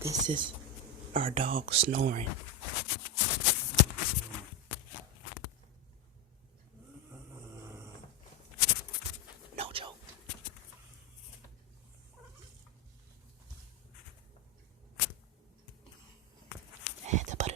This is our dog snoring. No joke. I had to put